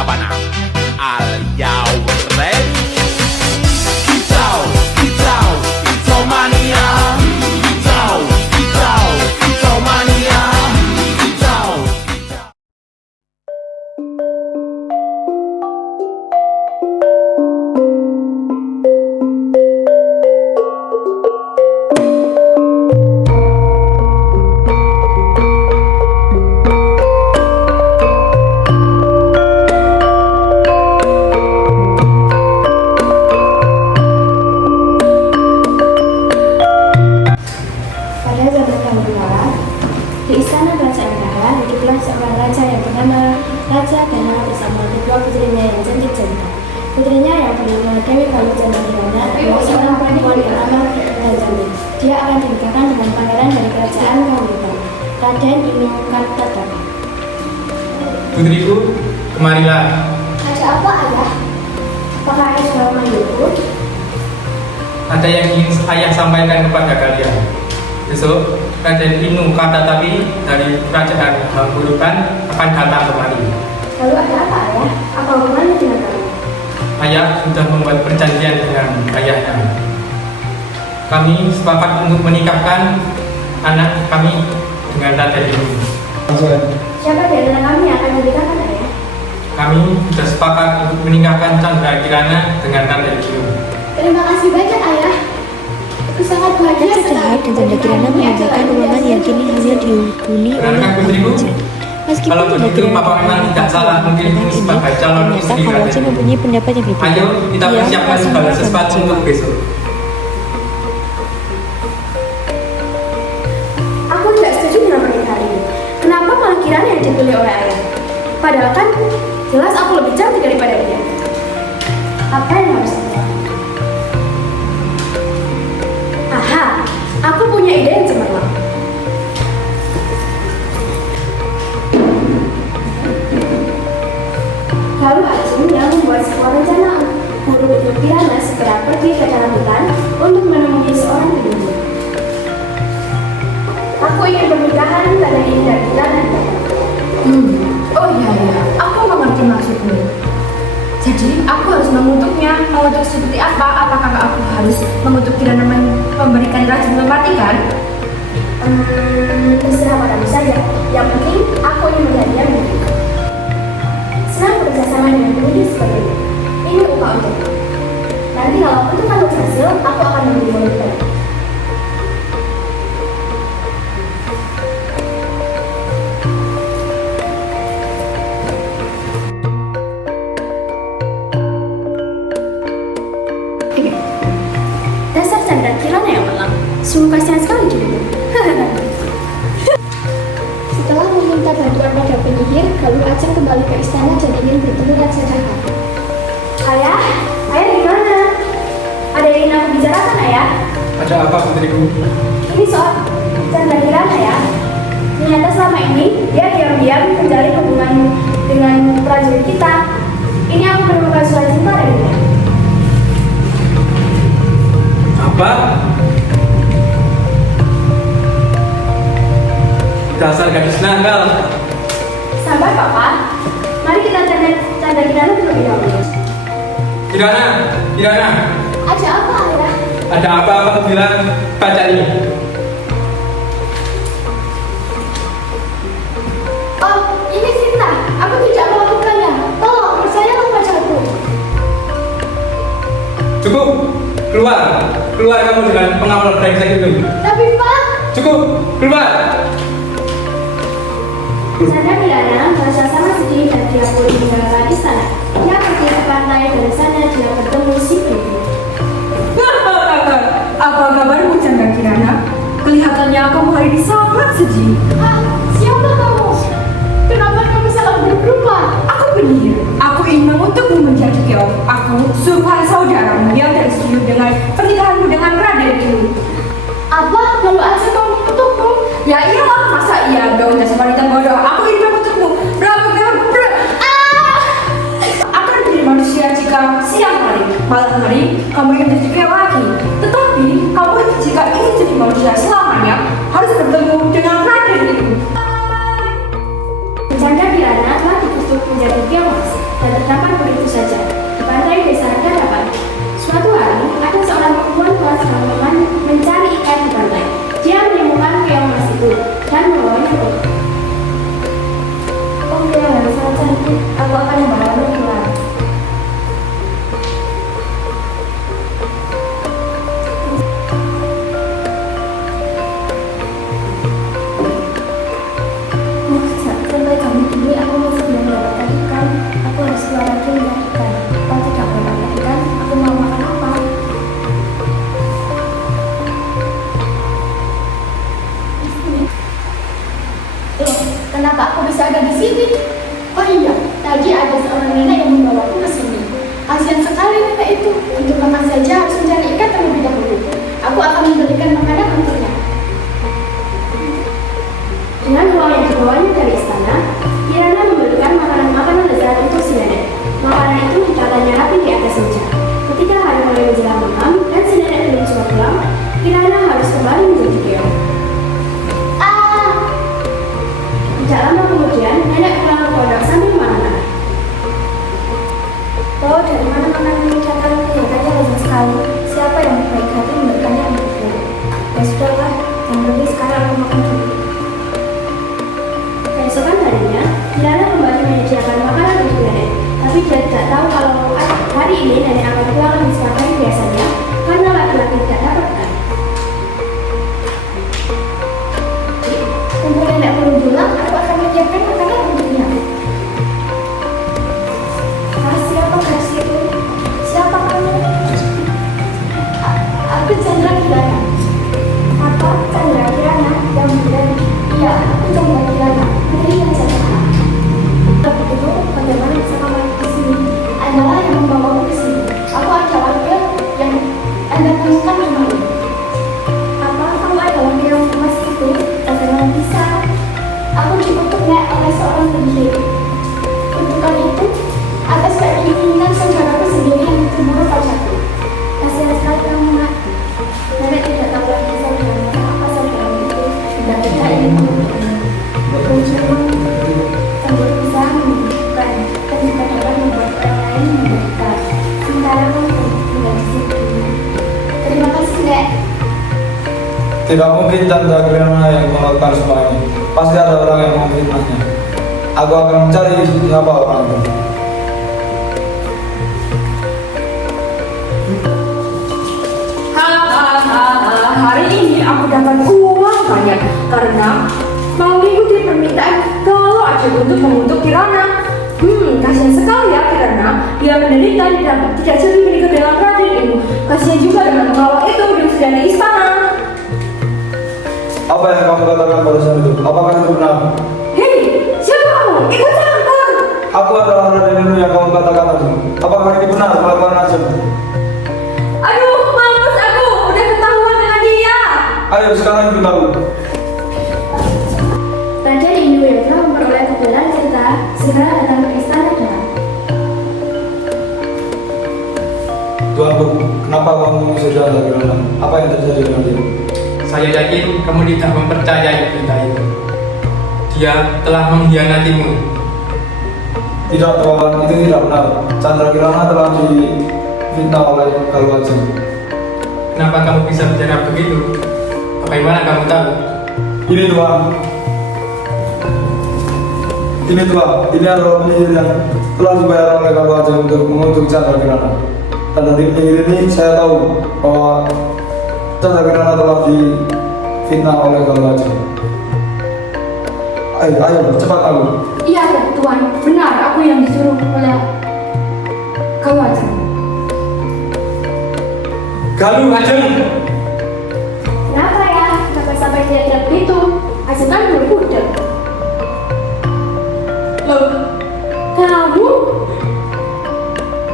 Savana. Are you ready? Kicau, kicau, kicau mania. Kicau, kicau, kicau mania. Kicau, kicau. Pada zaman dahulu, di istana kerajaan Gaharu hiduplah seorang raja yang bernama Raja Dana bersama kedua putrinya yang cantik-cantik. Putrinya yang bernama Dewi Galuh Candrakirana adalah seorang perempuan yang amat dan cantik. Dia akan dinikahkan dengan pangeran dari kerajaan Gaharu, Raden Inu Kartatapa. Putriku, kemarilah. Ada apa, ayah? Apakah ayah sudah memanggilku? Ada yang ingin ayah sampaikan kepada kalian. Besok, Raden Inu Kartatapi dari kerajaan Hanggurukan akan datang kemari. Lalu ada apa, ayah? Apa hubungannya dengan kamu? Ayah sudah membuat perjanjian dengan ayahnya. Kami sepakat untuk menikahkan anak kami dengan Raden Inu. Siapa di antara kami yang akan menikahkan, ayah? Kami sudah sepakat untuk menikahkan Candrakirana dengan Raden Inu. Terima kasih banyak, ayah. Aku sangat bahagia Raja Jahat dan Candrakirana meninggalkan ruangan yang kini hanya dihuni oleh Benarkah putriku? Kawajan. Meskipun Kalau begitu, Candrakirana Papa memang tidak salah. Mungkin ini ini, sebagai calon ternyata istri Kawajan Raden. mempunyai pendapat yang berbeda. Ayo kita Ia persiapkan merasa segala marah dan sesuatu kecewa. untuk besok. Aku tidak setuju dengan pernikahan ini. Kenapa malah Kirana yang dipilih oleh ayah? Padahal kan jelas aku lebih cantik daripada dia. Apa yang harus aku lakukan? Aha, aku punya ide yang cemerlang. Lalu Hajim yang membuat sebuah rencana guru untuk Kirana segera pergi ke dalam hutan untuk menemui seorang penyihir. Aku ingin pernikahan pada ini dan Kirana. Oh iya, aku mengerti maksudmu. Jadi aku harus mengutuknya. Mengutuk seperti apa? Apakah aku harus mengutuk Kirana memberikan racun mematikan? Terserah padamu saja. Yang penting aku ingin melihat dia menikah. Senang bekerja sama dengan penyihir seperti ini. Ini upah untukku. Nanti kalau untukkan berhasil, aku akan memberi wanita. Dasar Candrakirana yang malang. Sungguh kasihan sekali dirimu. Setelah meminta bantuan pada penyihir, Galuh Ajeng kembali ke istana dan ingin bertemu Raja Jahat. Ayah, ayah di mana? Ada yang ingin aku bicarakan, ayah? Ada apa putriku? Ini soal Candrakirana ya. Ternyata selama ini dia diam-diam menjalin hubungan dengan prajurit kita. Ini aku menemukan surat cinta dari dia. Apa? Dasar gadis nakal. Sabar, Papa. Mari kita cari Candrakirana terlebih dahulu. Kirana, Kirana, Ada apa, ayah? ada apa kamu bilang? Baca ini. Oh, ini fitnah. Aku tidak melakukannya. Tolong, percayalah padaku. Cukup, keluar kamu dengan pengawal brengsek itu. Tapi, Pak, Cukup, keluar. Candrakirana merasa sangat sedih dan dia pun meninggalkan istana. Dia pergi ke pantai dan sana dia bertemu si Bibi. Apa kabarmu, Candrakirana? Kelihatannya kamu hari ini sangat sedih. Ah, siapa kamu? Kenapa kamu salah berrupa? Aku penyihir. Aku ingin mengutukmu menjadi keok. Aku supaya saudaramu yang tersetuju dengan pernikahanmu dengan Raden Inu. Apa? Lalu aja kamu mengutukku? Ya iyalah, masa iya dong, dasar wanita bodoh. Aku ingin mengutukmu. Akan menjadi manusia jika siang hari, malam hari kamu ingin jadi keok lagi. Tetapi kamu jika ingin jadi manusia selamanya harus bertemu dengan Raden Inu. Candrakirana telah ditusuk menjadi keong dan terdampar begitu saja. Di pantai desa Dadapan, suatu hari ada seorang perempuan tua sedang mencari ikan di pantai. Dia menemukan keong emas itu dan membawanya pulang. Oh ya, sangat cantik. Aku akan membawamu pulang. Sampai kamu ini aku masih belum mendapatkan ikan. Aku harus keluar lagi mencari ikan. Kalau tidak mendapatkan ikan, aku mau makan apa? Loh, kenapa aku bisa ada di sini? Oh iya, tadi ada seorang nenek yang membawaku ke sini. Kasihan sekali nenek itu. Untuk makan saja harus mencari ikan terlebih dahulu. Aku akan memberikan makanan untuknya. Dengan uang yang dibawanya dari istana, Kirana memberikan makanan-makanan lezat untuk si nenek. Makanan itu ditatanya rapi di atas meja. Ketika hari mulai menjelang malam dan si nenek belum juga pulang, Kirana harus kembali menjadi keong. Tidak lama kemudian, nenek pulang ke pondok sambil marah-marah. Oh, dari mana makanan ini datang? Kelihatannya lezat sekali. Siapa yang baik hati memberikannya untukku? Ya sudahlah, yang lebih sekarang aku makan dulu. Keesokan harinya, Kirana kembali menyediakan makanan untuk nenek. Tapi dia tidak tahu kalau hari ini nenek akan pulang lebih cepat dari biasanya karena laki-laki tidak dapat ikan. Mumpung nenek belum pulang, aku akan menyiapkan makanan untuknya. Siapa gadis itu? Siapa kamu? Aku Chandra Kirana. Apa? Chandra Kirana? Yang bilang, iya, aku Chandra Kirana. Putri yang Chandra. Begitu, bagaimana bisa kamu di sini? Adalah yang membawaku ke sini. Aku adalah warga yang Anda temukan kemarin. Apa? Kamu adalah keong emas itu? Bagaimana bisa? Aku dikutuknya oleh seorang penyihir. Kutukan itu atas keinginan saudaraku sendiri yang dicemburu padaku. Kasihan sekali kamu, Nak. Nenek tidak tahu lagi saudara apa saudara itu sudah tidak ingin membunuhnya. Cemburu bisa menyembuhkan dan juga dapat membuat orang lain menderita. Sementara kamu tinggal di situ. Terima kasih, Nek. Tidak mungkin Chandra Kirana yang melakukan semua ini. Pasti ada orang yang memfitnahnya. Aku akan mencari siapa orang itu. Hari ini aku dapat uang banyak karena mau mengikuti permintaan kalau aja untuk mengutuk Kirana. Kasihan sekali ya Kirana. Dia menderita tidak jadi menikah dengan Raden Inu. Kasihan juga dengan pengawal itu yang sedang di istana. Apa yang kamu katakan pada saat itu? Apakah itu benar? Hei, siapa kamu? Ikut campur. Aku adalah Raden Inu yang kamu katakan tadi. Apakah ini benar melakukan najem? Aduh, mampus aku. Udah ketahuan dengan dia. Ayo sekarang kita tahu. Raden Inu yang telah memperoleh kebenaran cerita segera datang ke istana Dahak. Tuanku, kenapa kamu bisa Chandra Kirana? Apa yang terjadi dengan dia? Saya yakin kamu tidak mempercayai berita itu. Dia telah mengkhianatimu. Tidak, Tuan, itu tidak benar. Chandra Kirana telah difitnah oleh Kalwaja. Kenapa kamu bisa bicara begitu? Bagaimana kamu tahu? Ini Tuan. Ini Tuan, ini adalah penyihir yang telah dibayar oleh Kalwaja untuk mengutuk Chandra Kirana. Dan dari penyihir ini saya tahu bahwa Chandra Kirana telah difitnah oleh Kalwaja. Ayo, cepat kamu. Iya, Tuan. Benar, aku yang disuruh oleh Kalwaja. Galuh Ajeng! Kenapa ya? Kenapa sampai tidak begitu? Ajeng kan belum udah. Loh, Kamu?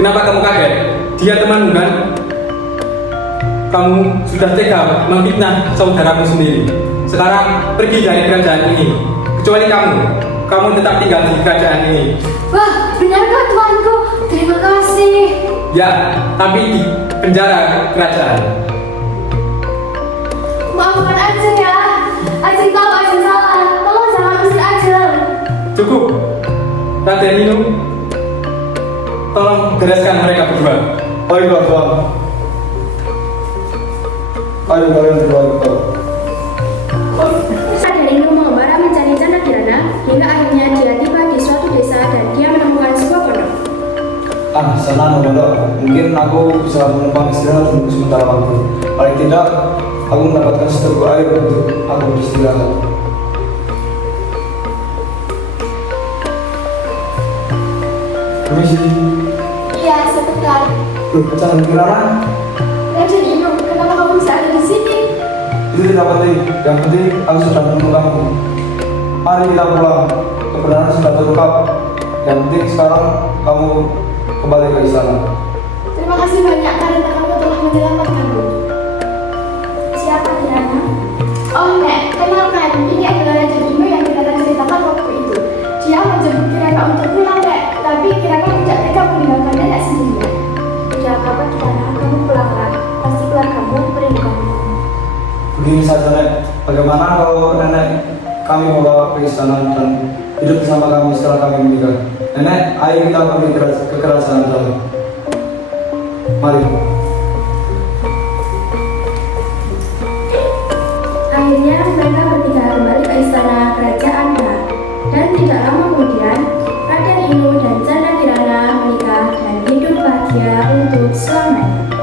kenapa kamu kaget? Dia temanmu kan? Kamu sudah tega memfitnah saudaramu sendiri. Sekarang pergi dari kerajaan ini. Kecuali kamu tetap tinggal di kerajaan ini. Wah, benarkah Tuanku? Terima kasih. Ya, tapi di penjara kerajaan. Maafkan Ajeng ya. Ajeng tahu Ajeng salah. Tolong jangan usir Ajeng. Cukup, Raden Inu. tolong bereskan mereka berdua. Baiklah Tuan. Ayo kalian berdua ikut. Raden Inu mengembara mencari Canda Kirana hingga akhirnya dia tiba di suatu desa dan dia menemukan sebuah pondok. Senang Bondo. Mungkin aku bisa menumpang istirahat untuk sementara waktu. Paling tidak, aku mendapatkan seteguk air untuk aku beristirahat. Permisi. Iya, sebentar. Canda Kirana? Raden Inu, kenapa kamu bisa ada di sini? Itu tidak penting. Yang penting aku sudah menemukan kamu. Mari kita pulang. Kebenaran sudah terungkap. Yang penting sekarang kamu kembali ke istana. Terima kasih banyak karena kamu telah menyelamatkanku. Siapa Kirana? Oh Nek, kenalkan, ini adalah Raden Inu yang kita ceritakan waktu itu. Dia menjemput Kirana untuk pulang Nek, tapi Kirana tidak tega meninggalkan Nenek sendirian. Tidak apa-apa Kirana, kamu pulanglah. Pasti keluargamu merindukanmu. Begini saja Nek, bagaimana kalau nenek kami bawa ke istana dan hidup bersama kami setelah kami meninggal? Nenek, ayo kita pergi ke kerajaan dalam. Mari. Akhirnya mereka bertiga kembali ke istana kerajaan Bharat. Dan tidak lama kemudian, Raden Inu dan Canda Kirana menikah dan hidup bahagia untuk selamanya.